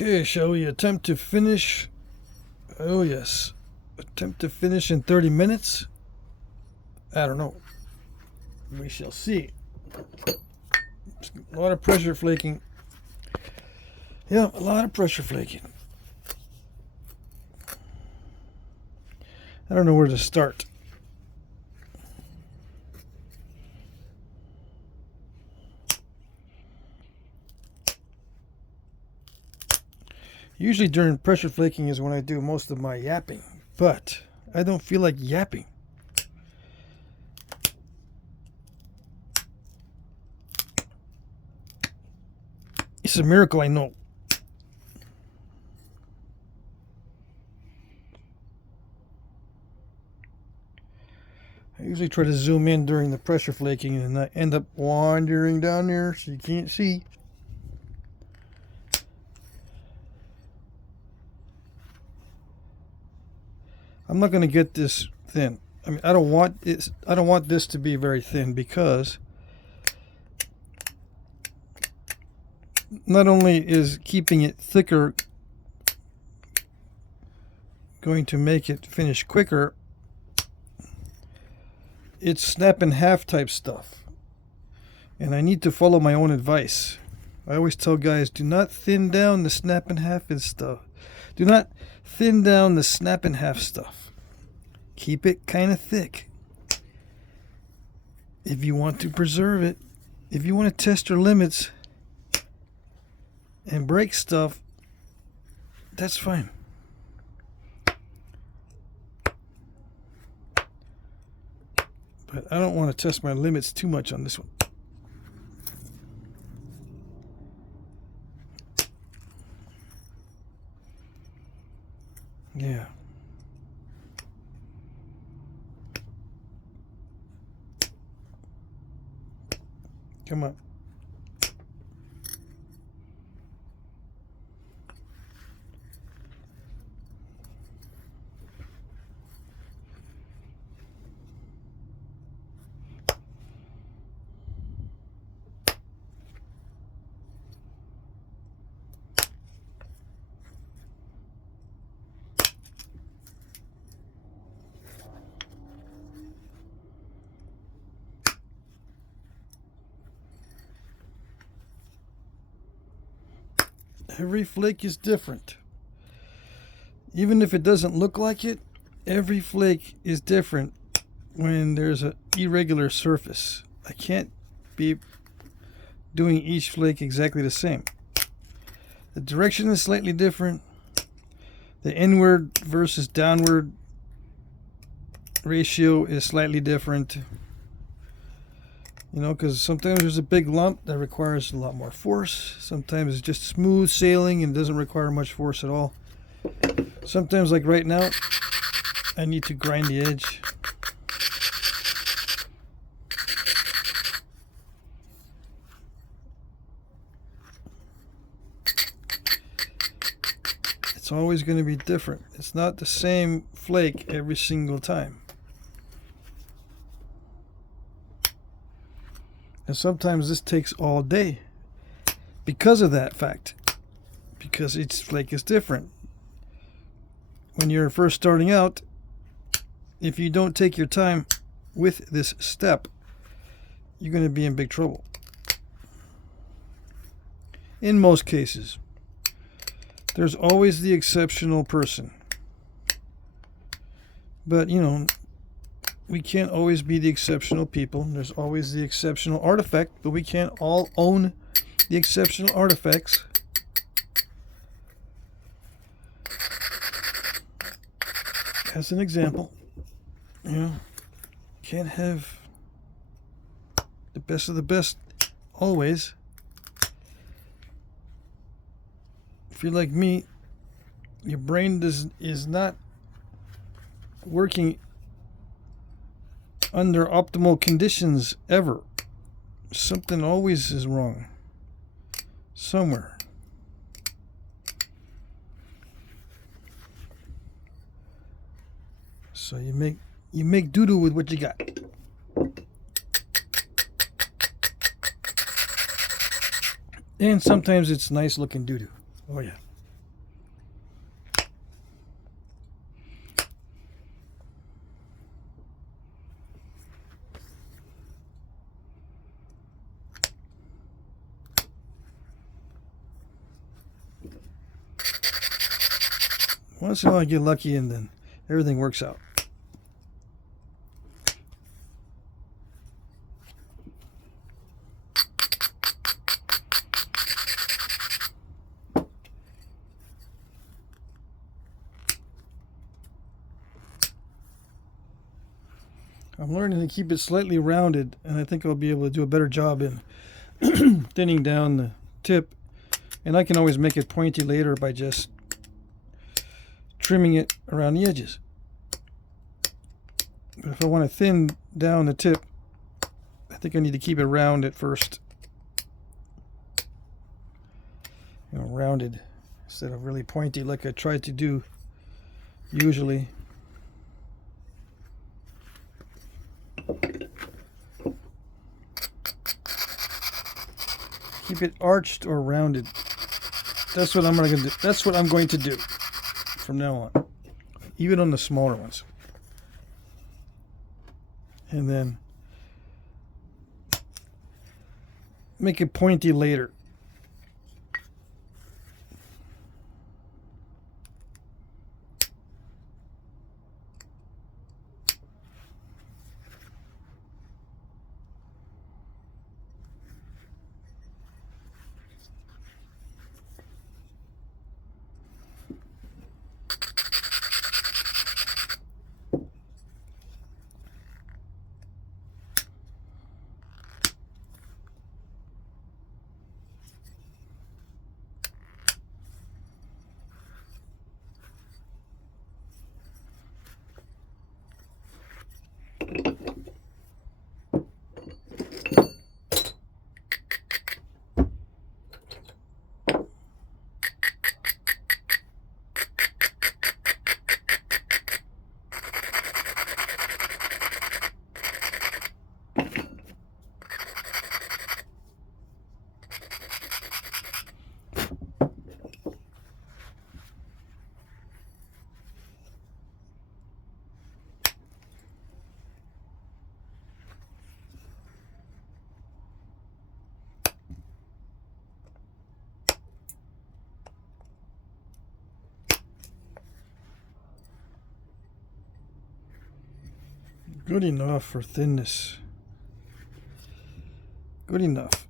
Okay, shall we attempt to finish? Oh yes. Attempt to finish in 30 minutes? I don't know. We shall see. A lot of pressure flaking. Yeah, a lot of pressure flaking. I don't know where to start. Usually during pressure flaking is when I do most of my yapping, but I don't feel like yapping. It's a miracle, I know. I usually try to zoom in during the pressure flaking and I end up wandering down there so you can't see. I'm not going to get this thin. I mean, I don't want this to be very thin because not only is keeping it thicker going to make it finish quicker, it's snap in half type stuff. And I need to follow my own advice. I always tell guys, do not thin down the snap in half and stuff. Do not thin down the snap in half stuff. Keep it kind of thick. If you want to preserve it, if you want to test your limits and break stuff, that's fine. But I don't want to test my limits too much on this one. Yeah. Come on. Every flake is different. Even if it doesn't look like it, every flake is different when there's an irregular surface. I can't be doing each flake exactly the same. The direction is slightly different. The inward versus downward ratio is slightly different. You know, because sometimes there's a big lump that requires a lot more force. Sometimes it's just smooth sailing and doesn't require much force at all. Sometimes, like right now, I need to grind the edge. It's always going to be different. It's not the same flake every single time. And sometimes this takes all day because of that fact. Because each flake is different. When you're first starting out, if you don't take your time with this step, you're going to be in big trouble. In most cases. There's always the exceptional person. But, you know, we can't always be the exceptional people. There's always the exceptional artifact, but we can't all own the exceptional artifacts. As an example, you know, can't have the best of the best always. If you're like me, your brain is not working under optimal conditions ever. Something always is wrong somewhere. So you make doo-doo with what you got. And sometimes it's nice looking doo-doo. Oh yeah. Once in a while I get lucky and then everything works out. I'm learning to keep it slightly rounded, and I think I'll be able to do a better job in thinning down the tip. And I can always make it pointy later by just trimming it around the edges. But if I want to thin down the tip, I think I need to keep it round at first. You know, rounded instead of really pointy like I try to do usually. Keep it arched or rounded. That's what I'm going to do. That's what I'm going to do from now on, even on the smaller ones. And then make it pointy later. Good enough for thinness. Good enough.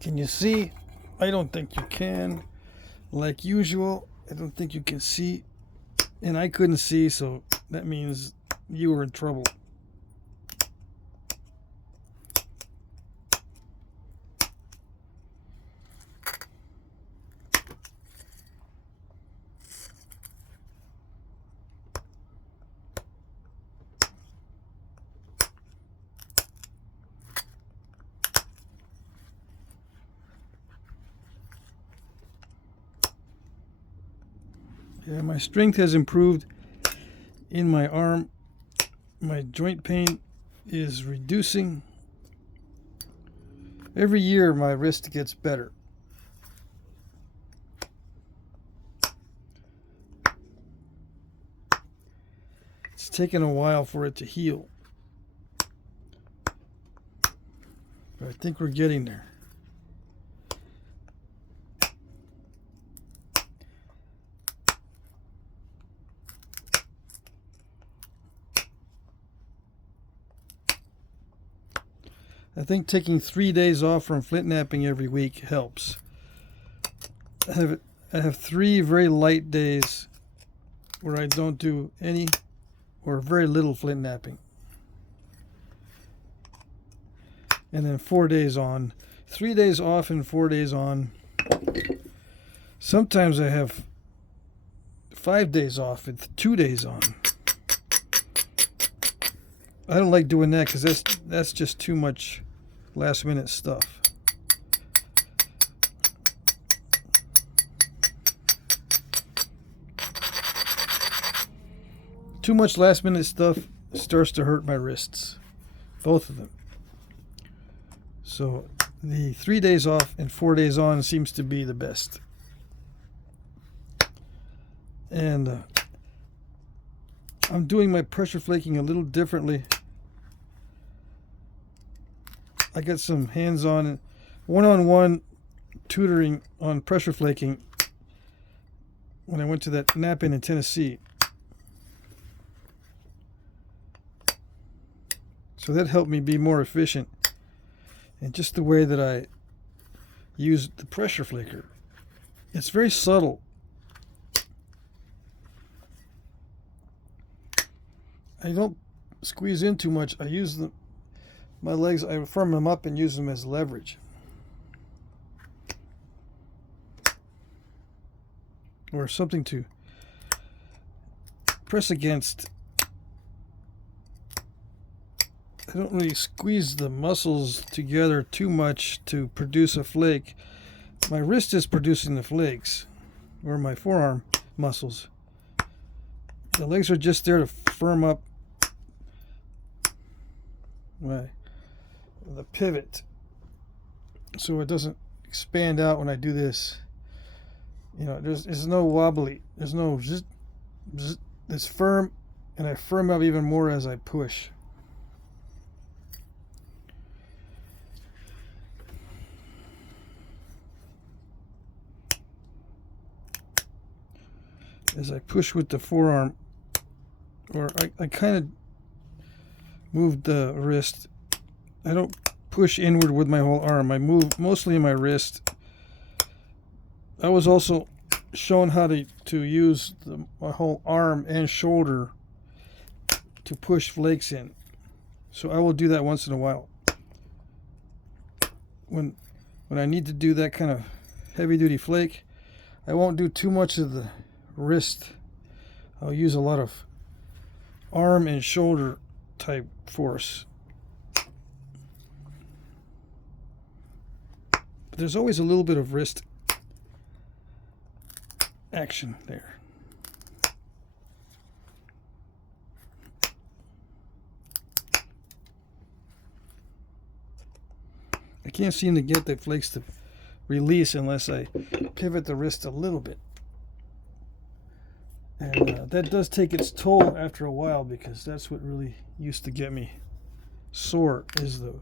Can you see? I don't think you can. Like usual, I don't think you can see. And I couldn't see, so that means you were in trouble. Yeah, my strength has improved in my arm. My joint pain is reducing. Every year my wrist gets better. It's taken a while for it to heal, but I think we're getting there. I think taking 3 days off from Flintknapping every week helps. I have 3 very light days where I don't do any or very little Flintknapping. And then 4 days on. 3 days off and 4 days on. Sometimes I have 5 days off and 2 days on. I don't like doing that because that's just too much last minute stuff. Too much last minute stuff starts to hurt my wrists, both of them. So the 3 days off and 4 days on seems to be the best. And I'm doing my pressure flaking a little differently. I got some hands-on, one-on-one tutoring on pressure flaking when I went to that Knapping in Tennessee. So that helped me be more efficient. And just the way that I use the pressure flaker, it's very subtle. I don't squeeze in too much. I use my legs, I firm them up and use them as leverage. Or something to press against. I don't really squeeze the muscles together too much to produce a flake. My wrist is producing the flakes, or my forearm muscles. The legs are just there to firm up the pivot so it doesn't expand out when I do this. You know, there's no wobbly. There's no just it's firm, and I firm up even more as I push. As I push with the forearm, or I kind of move the wrist. I don't push inward with my whole arm. I move mostly in my wrist. I was also shown how to use my whole arm and shoulder to push flakes in. So I will do that once in a while. When I need to do that kind of heavy duty flake, I won't do too much of the wrist. I'll use a lot of arm and shoulder type force. But there's always a little bit of wrist action there. I can't seem to get the flakes to release unless I pivot the wrist a little bit. And that does take its toll after a while, because that's what really used to get me sore, is the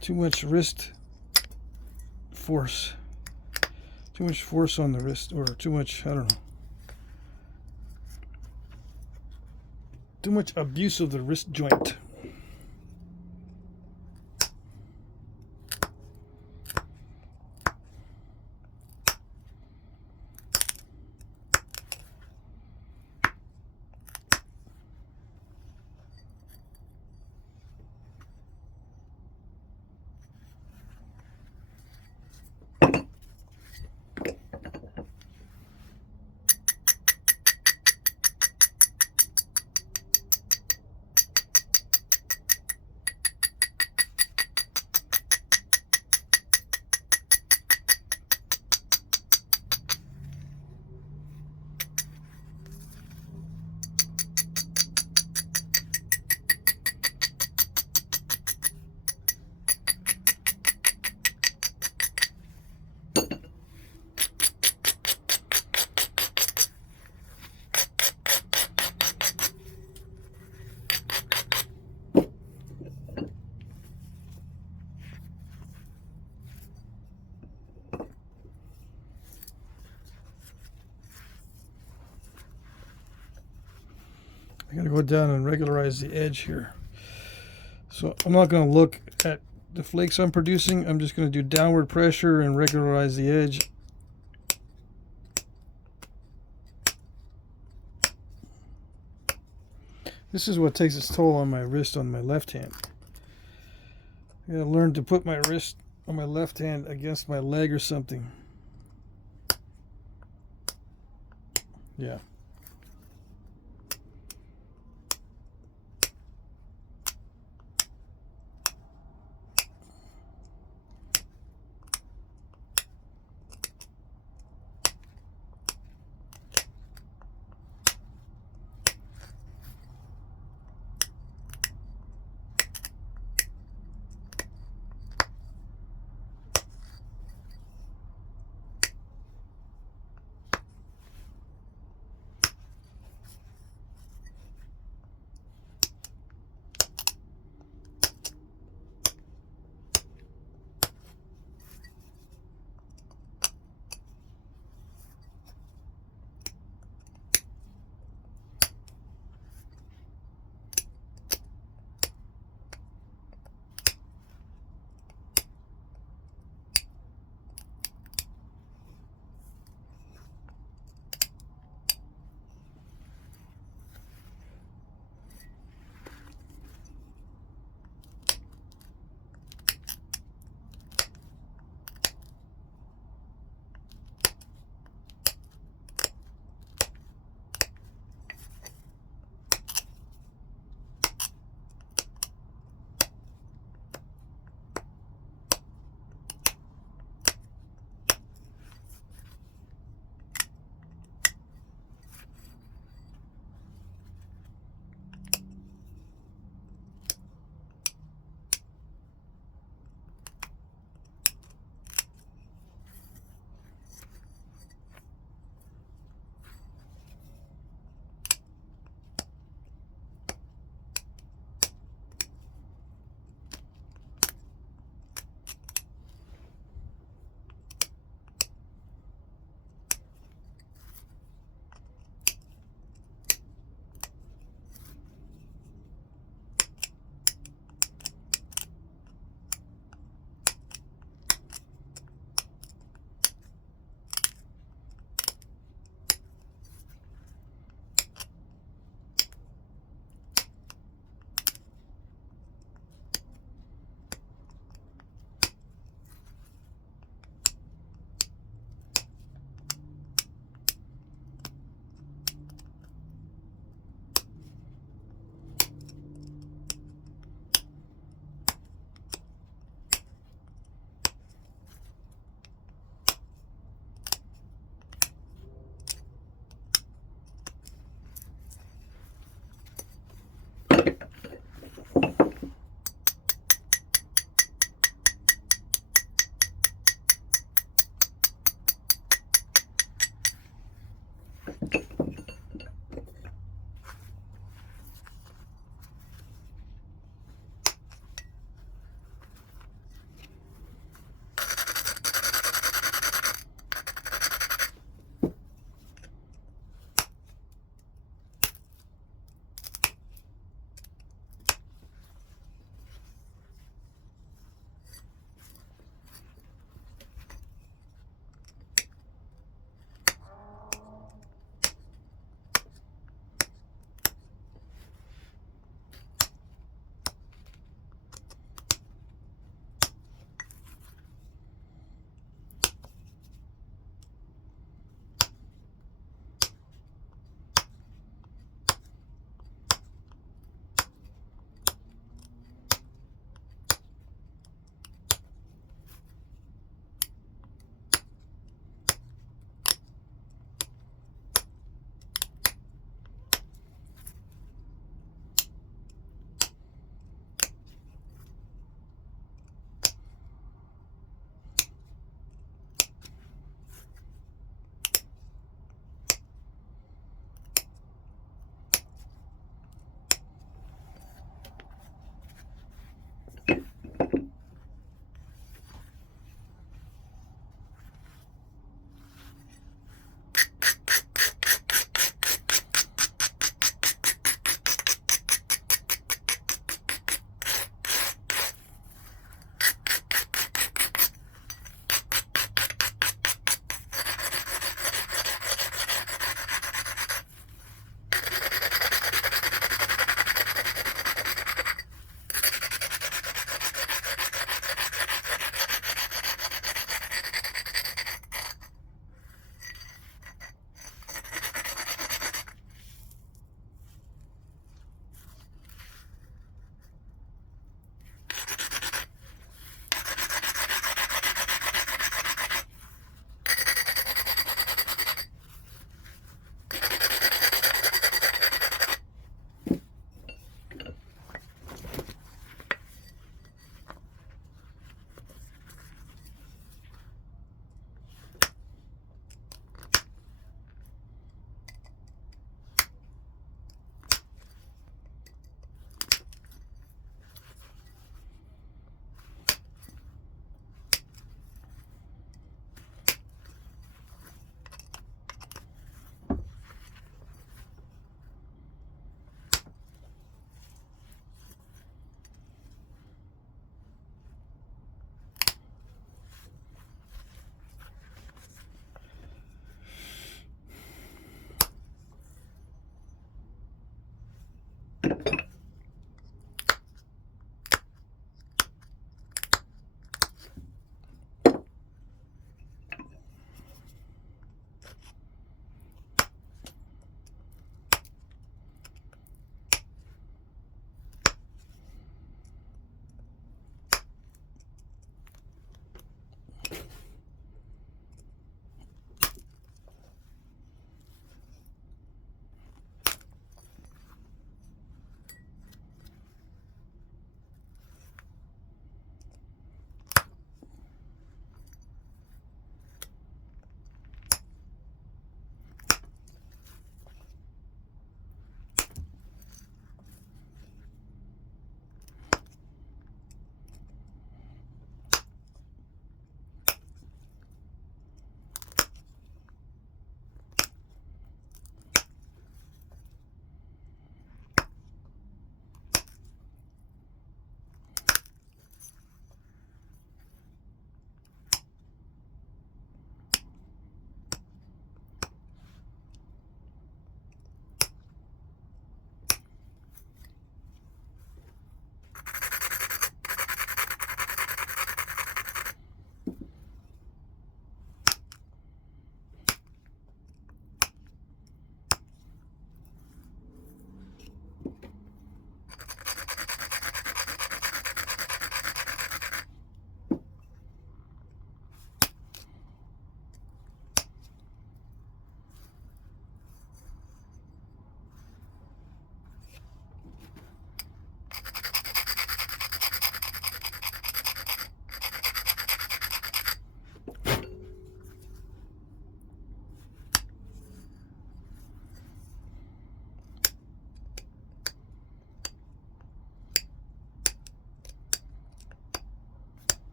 too much wrist force. Too much force on the wrist, or too much, I don't know. Too much abuse of the wrist joint. I gotta go down and regularize the edge here. So I'm not going to look at the flakes I'm producing. I'm just going to do downward pressure and regularize the edge. This is what takes its toll on my wrist on my left hand. I gotta learn to put my wrist on my left hand against my leg or something. Yeah.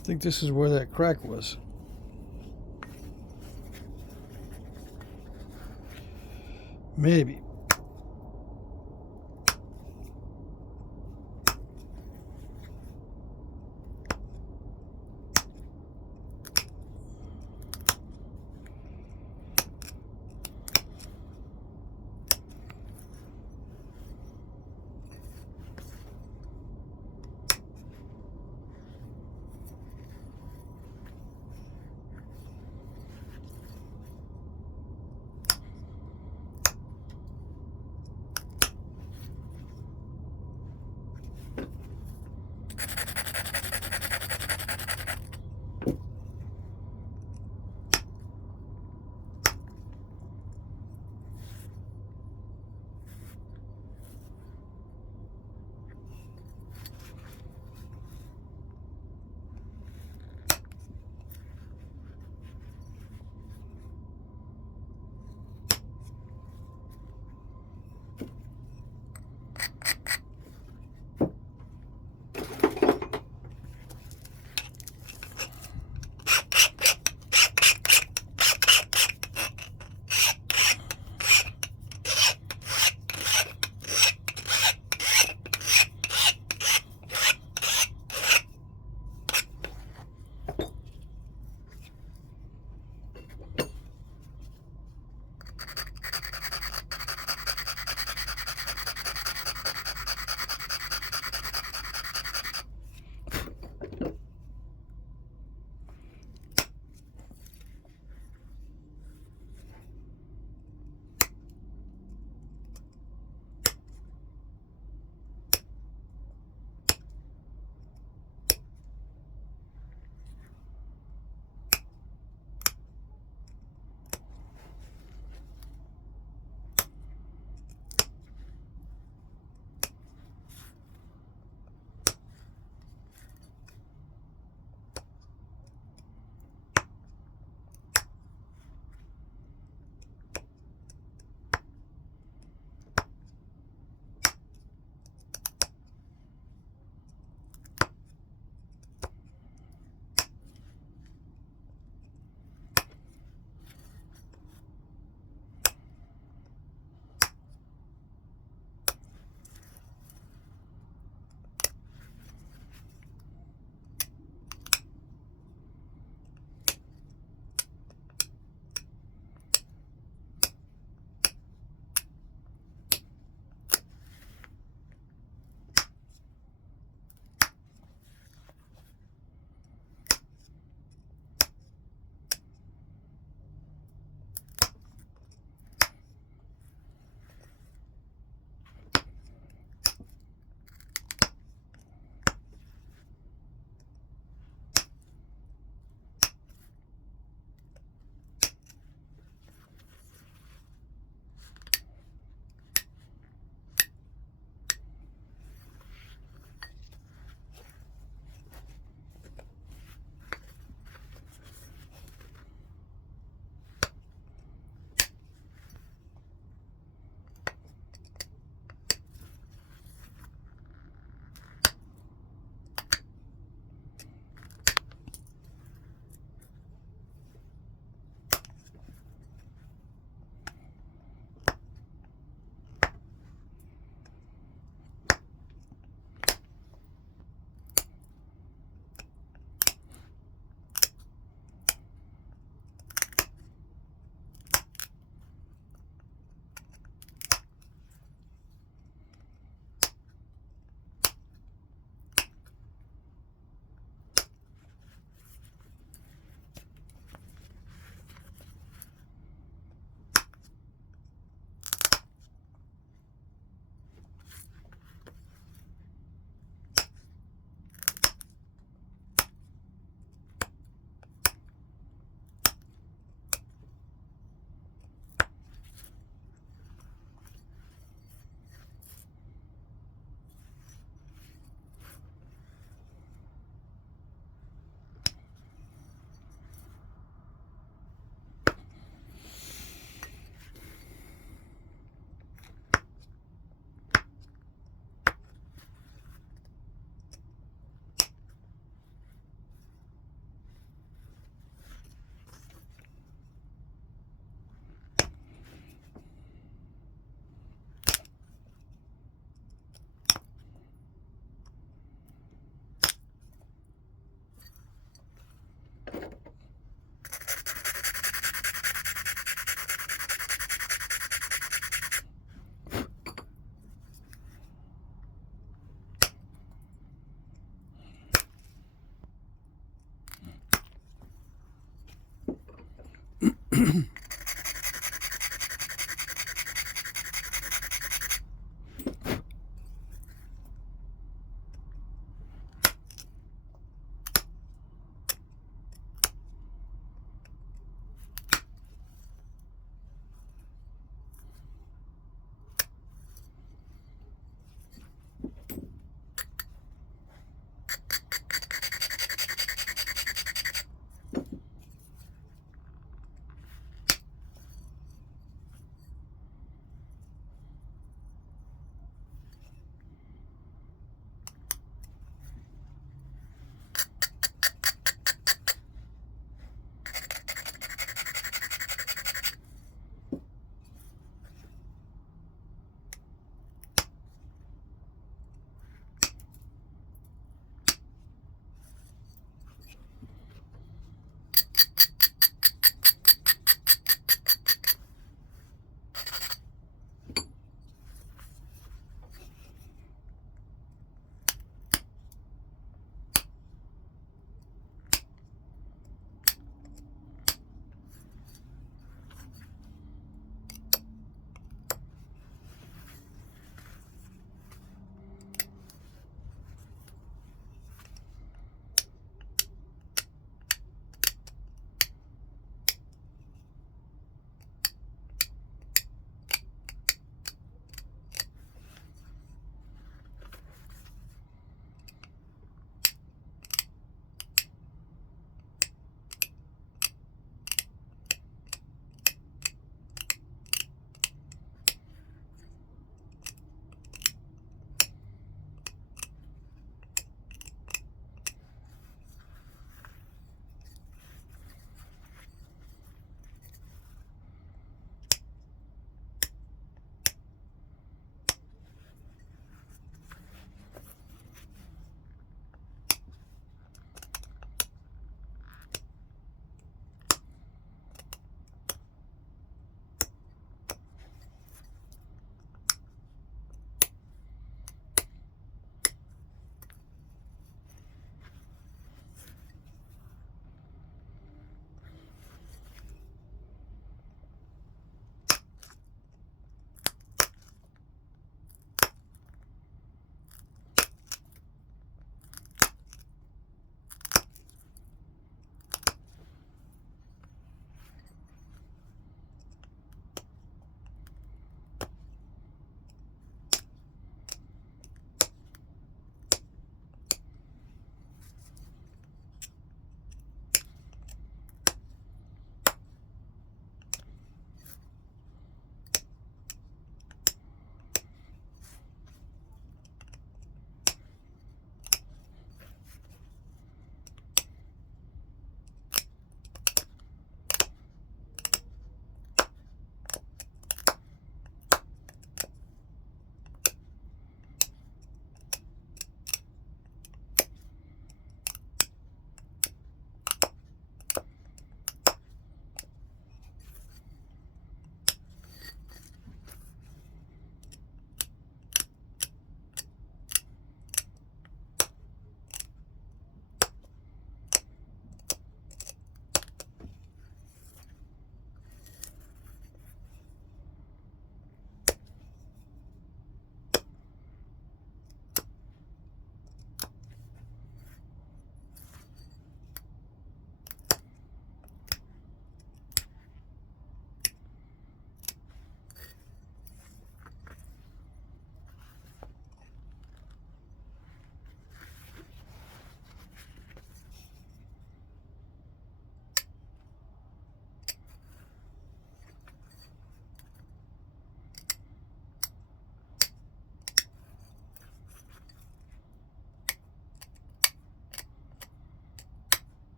I think this is where that crack was. Maybe.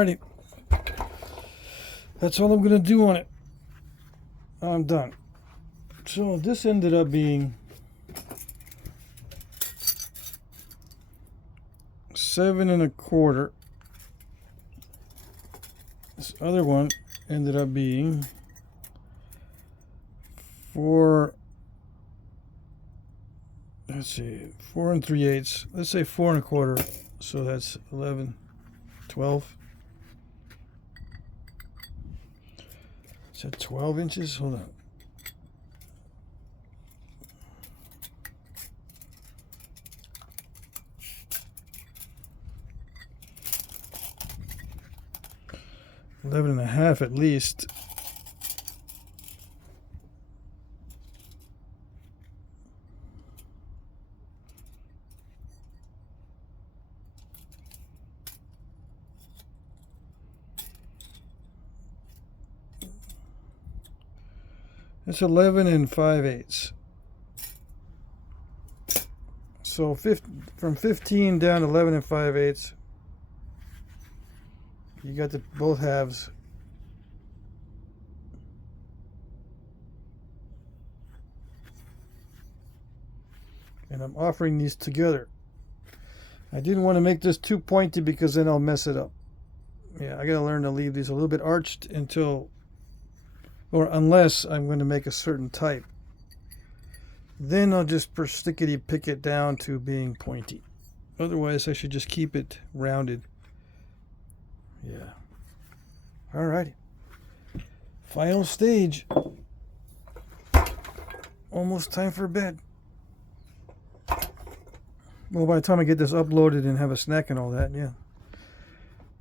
Alrighty. That's all I'm going to do on it. I'm done. So this ended up being 7 1/4. This other one ended up being 4. Let's see, 4 3/8. Let's say 4 1/4. So that's 11, 12. Is that 12 inches? Hold on. Eleven and a half at least. It's 11 5/8. So from 15 down to 11 5/8. You got the both halves. And I'm offering these together. I didn't want to make this too pointy because then I'll mess it up. Yeah, I gotta learn to leave these a little bit arched until, or unless I'm going to make a certain type. Then I'll just stickity pick it down to being pointy. Otherwise I should just keep it rounded. Yeah. Alrighty. Final stage. Almost time for bed. Well, by the time I get this uploaded and have a snack and all that, yeah.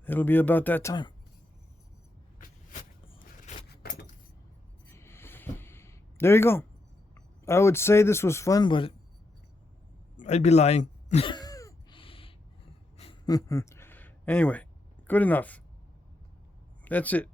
It'll be about that time. There you go. I would say this was fun, but I'd be lying. Anyway. Good enough. That's it.